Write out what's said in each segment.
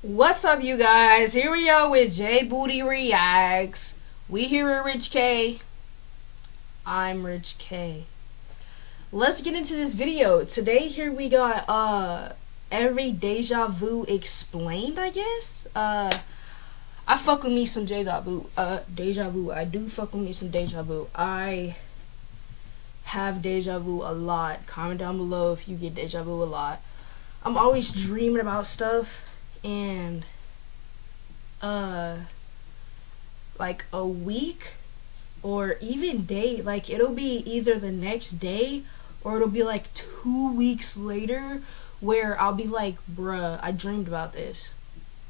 What's up, you guys? Here we are with J Booty Reacts. We here at Rich K. I'm Rich K. Let's get into this video. Today here we got every Deja Vu Explained, I guess. I fuck with me some Deja Vu. Deja Vu. I do fuck with me some Deja Vu. I have Deja Vu a lot. Comment down below if you get Deja Vu a lot. I'm always dreaming about stuff, and like a week or even day, like it'll be either the next day or it'll be like 2 weeks later where I'll be like, bruh, I dreamed about this.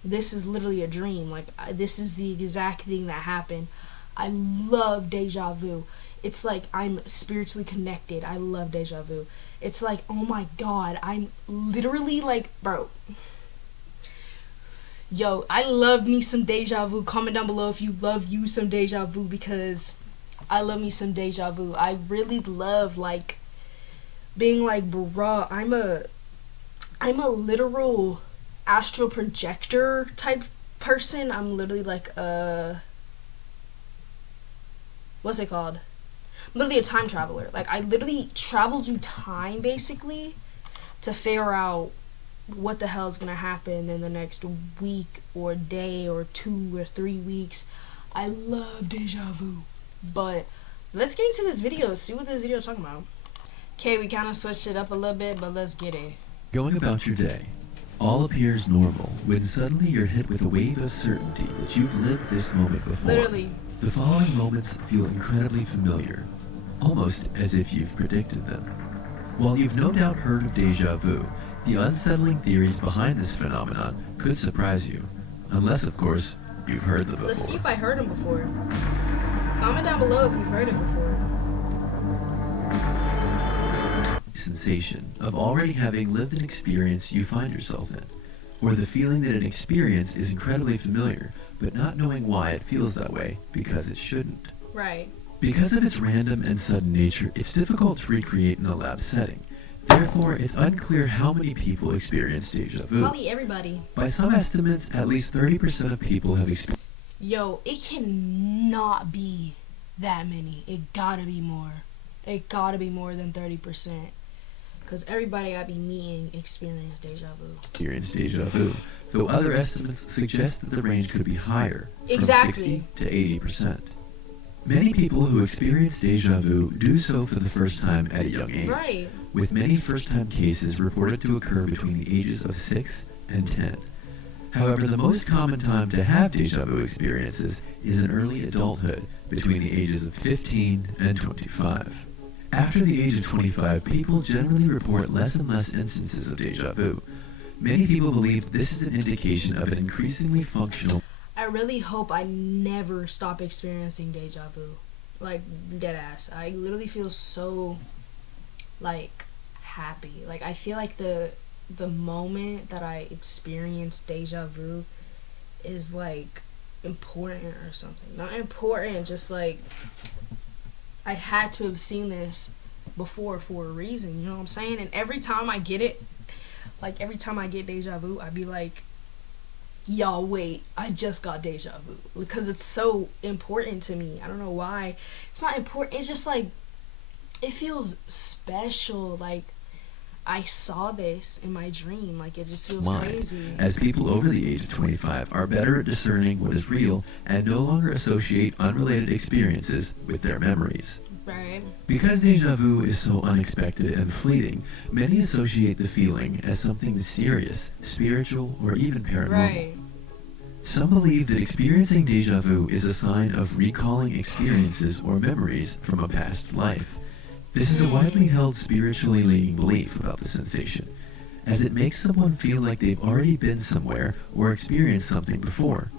This is literally a dream. Like, this is the exact thing that happened. I love Deja Vu. It's like I'm spiritually connected. I love Deja Vu. It's like, oh my god, I'm literally like, bro. Yo, I love me some Deja Vu. Comment down below if you love you some Deja Vu, because I love me some Deja Vu. I really love, like, being like, bruh, I'm a literal astral projector type person. I'm literally like what's it called? I'm literally a time traveler. Like, I literally travel through time basically to figure out what the hell is gonna happen in the next week or day or 2 or 3 weeks. I love Deja Vu. But let's get into this video, see what this video is talking about. Okay, we kind of switched it up a little bit, but let's get it. Going about your day, all appears normal when suddenly you're hit with a wave of certainty that you've lived this moment before. Literally. The following moments feel incredibly familiar, almost as if you've predicted them. While you've no doubt heard of deja vu, the unsettling theories behind this phenomenon could surprise you, unless, of course, you've heard them before. Let's see if I heard them before. Comment down below if you've heard it before. Sensation of already having lived an experience you find yourself in, or the feeling that an experience is incredibly familiar, but not knowing why it feels that way because it shouldn't. Right. Because of its random and sudden nature, it's difficult to recreate in a lab setting. Therefore, it's unclear how many people experience deja vu. Probably everybody. By some estimates, at least 30% of people have experienced. Yo, it cannot be that many. It gotta be more. It gotta be more than 30%. Because everybody I be meeting experienced deja vu. Experienced deja vu, though other estimates suggest that the range could be higher, Exactly. from 60 to 80%. Many people who experience deja vu do so for the first time at a young age, Right. with many first-time cases reported to occur between the ages of 6 and 10. However, the most common time to have deja vu experiences is in early adulthood, between the ages of 15 and 25. After the age of 25, people generally report less and less instances of deja vu. Many people believe this is an indication of an increasingly functional. I really hope I never stop experiencing deja vu. Like, dead ass. I literally feel so, like, happy. Like, I feel like the moment that I experience deja vu is, like, important or something. Not important, just like, I had to have seen this before for a reason, you know what I'm saying? And every time I get it, like, every time I get deja vu, I be like, y'all wait, I just got deja vu. Because it's so important to me. I don't know why. It's not important, it's just like, it feels special. Like, I saw this in my dream. Like, it just feels crazy. As people over the age of 25 are better at discerning what is real and no longer associate unrelated experiences with their memories. Right. Because deja vu is so unexpected and fleeting, many associate the feeling as something mysterious, spiritual, or even paranormal. Right. Some believe that experiencing deja vu is a sign of recalling experiences or memories from a past life. This is a widely held spiritually leaning belief about the sensation, as it makes someone feel like they've already been somewhere or experienced something before.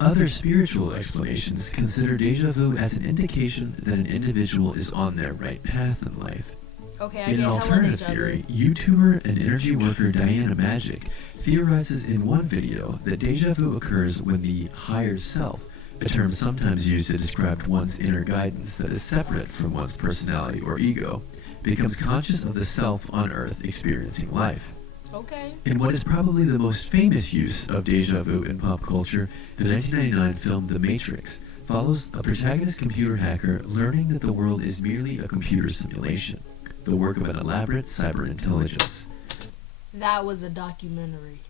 Other spiritual explanations consider deja vu as an indication that an individual is on their right path in life. Okay, I In get an hella alternative deja vu. theory, YouTuber and energy worker Diana Magic theorizes in one video that deja vu occurs when the higher self, a term sometimes used to describe one's inner guidance that is separate from one's personality or ego, becomes conscious of the self on Earth experiencing life. Okay. In what is probably the most famous use of deja vu in pop culture, the 1999 film The Matrix follows a protagonist computer hacker learning that the world is merely a computer simulation, the work of an elaborate cyber intelligence. That was a documentary.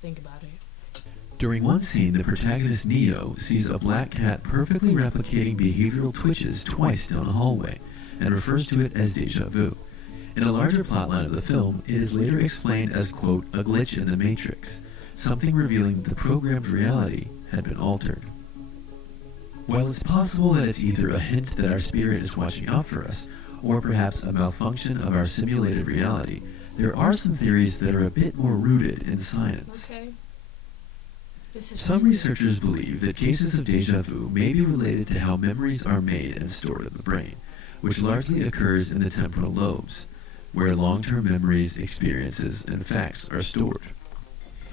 Think about it. During one scene, the protagonist Neo sees a black cat perfectly replicating behavioral twitches twice down a hallway, and refers to it as deja vu. In a larger plotline of the film, it is later explained as, quote, a glitch in the Matrix, something revealing that the programmed reality had been altered. While it's possible that it's either a hint that our spirit is watching out for us, or perhaps a malfunction of our simulated reality, there are some theories that are a bit more rooted in science. Okay. Some researchers believe that cases of deja vu may be related to how memories are made and stored in the brain, which largely occurs in the temporal lobes, where long-term memories, experiences, and facts are stored.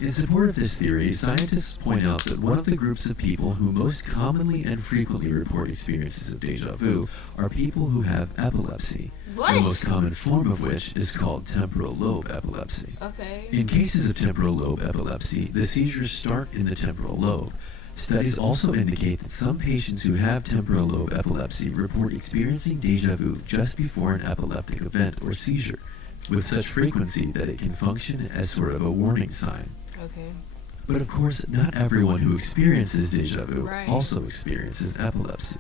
In support of this theory, scientists point out that one of the groups of people who most commonly and frequently report experiences of deja vu are people who have epilepsy, What? the most common form of which is called temporal lobe epilepsy. Okay. In cases of temporal lobe epilepsy, the seizures start in the temporal lobe. Studies also indicate that some patients who have temporal lobe epilepsy report experiencing deja vu just before an epileptic event or seizure, with such frequency that it can function as sort of a warning sign. Okay. But of course, not everyone who experiences deja vu Right. also experiences epilepsy.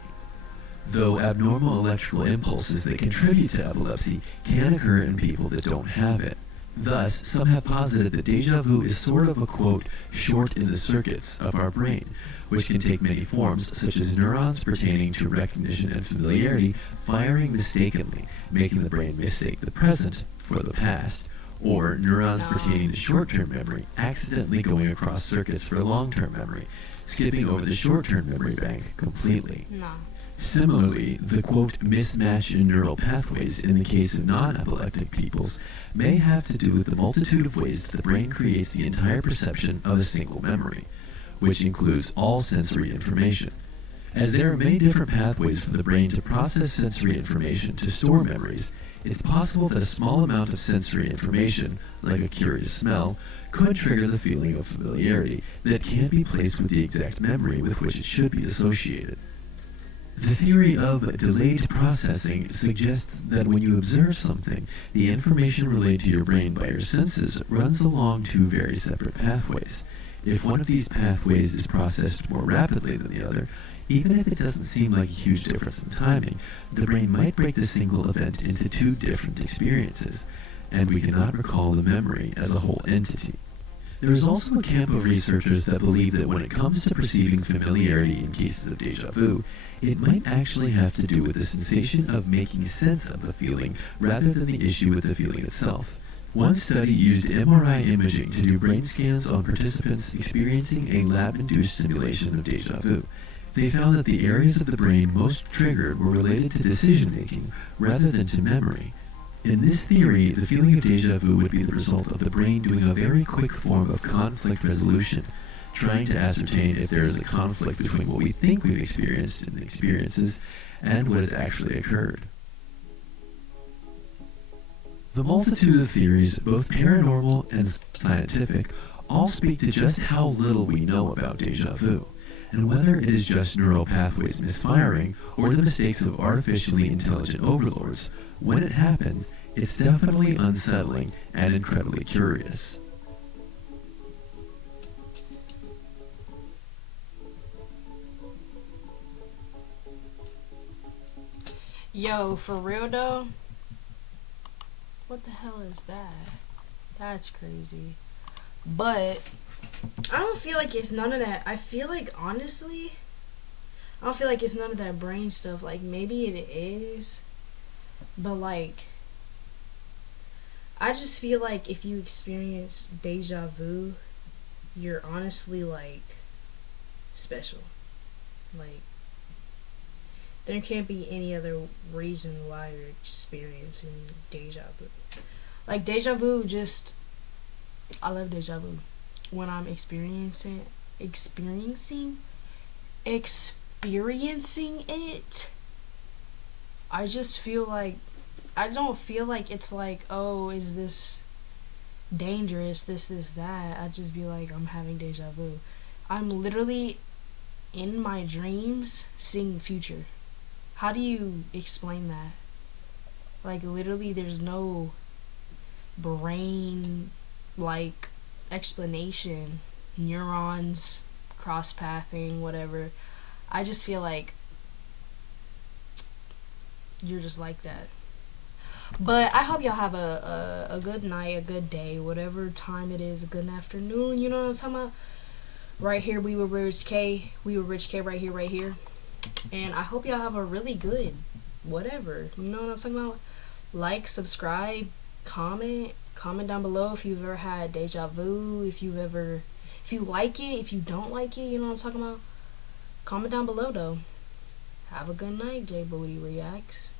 Though abnormal electrical impulses that contribute to epilepsy can occur in people that don't have it. Thus, some have posited that deja vu is sort of a, quote, short in the circuits of our brain, which can take many forms, such as neurons pertaining to recognition and familiarity firing mistakenly, making the brain mistake the present for the past, or neurons pertaining to short-term memory accidentally going across circuits for long-term memory, skipping over the short-term memory bank completely. No. Similarly, the, quote, mismatch in neural pathways in the case of non-epileptic peoples may have to do with the multitude of ways the brain creates the entire perception of a single memory, which includes all sensory information. As there are many different pathways for the brain to process sensory information to store memories, it's possible that a small amount of sensory information, like a curious smell, could trigger the feeling of familiarity that can't be placed with the exact memory with which it should be associated. The theory of delayed processing suggests that when you observe something, the information relayed to your brain by your senses runs along two very separate pathways. If one of these pathways is processed more rapidly than the other, even if it doesn't seem like a huge difference in timing, the brain might break the single event into two different experiences, and we cannot recall the memory as a whole entity. There is also a camp of researchers that believe that when it comes to perceiving familiarity in cases of deja vu, it might actually have to do with the sensation of making sense of the feeling rather than the issue with the feeling itself. One study used MRI imaging to do brain scans on participants experiencing a lab-induced simulation of deja vu. They found that the areas of the brain most triggered were related to decision-making rather than to memory. In this theory, the feeling of deja vu would be the result of the brain doing a very quick form of conflict resolution, trying to ascertain if there is a conflict between what we think we've experienced in the experiences and what has actually occurred. The multitude of theories, both paranormal and scientific, all speak to just how little we know about deja vu, and whether it is just neural pathways misfiring or the mistakes of artificially intelligent overlords. When it happens, it's definitely unsettling and incredibly curious. Yo, for real though? What the hell is that? That's crazy. But I don't feel like it's none of that. I feel like, honestly, I don't feel like it's none of that brain stuff. Like, maybe it is, but like, I just feel like if you experience deja vu, you're honestly like special. Like, there can't be any other reason why you're experiencing deja vu. Like, deja vu just, I love deja vu. When I'm experiencing it, I just feel like, I don't feel like it's like, oh, is this dangerous, this, that, I'd just be like, I'm having deja vu. I'm literally in my dreams seeing the future. How do you explain that? Like, literally, there's no brain, like, explanation. Neurons cross pathing, whatever. I just feel like you're just like that. But I hope y'all have a good night, a good day, whatever time it is, a good afternoon. You know what I'm talking about? Right here, we were Rich K. We were Rich K right here, right here. And I hope y'all have a really good whatever. You know what I'm talking about? Like, subscribe, comment down below if you've ever had deja vu, if you like it, if you don't like it, you know what I'm talking about? Comment down below though. Have a good night, J Booty Reacts.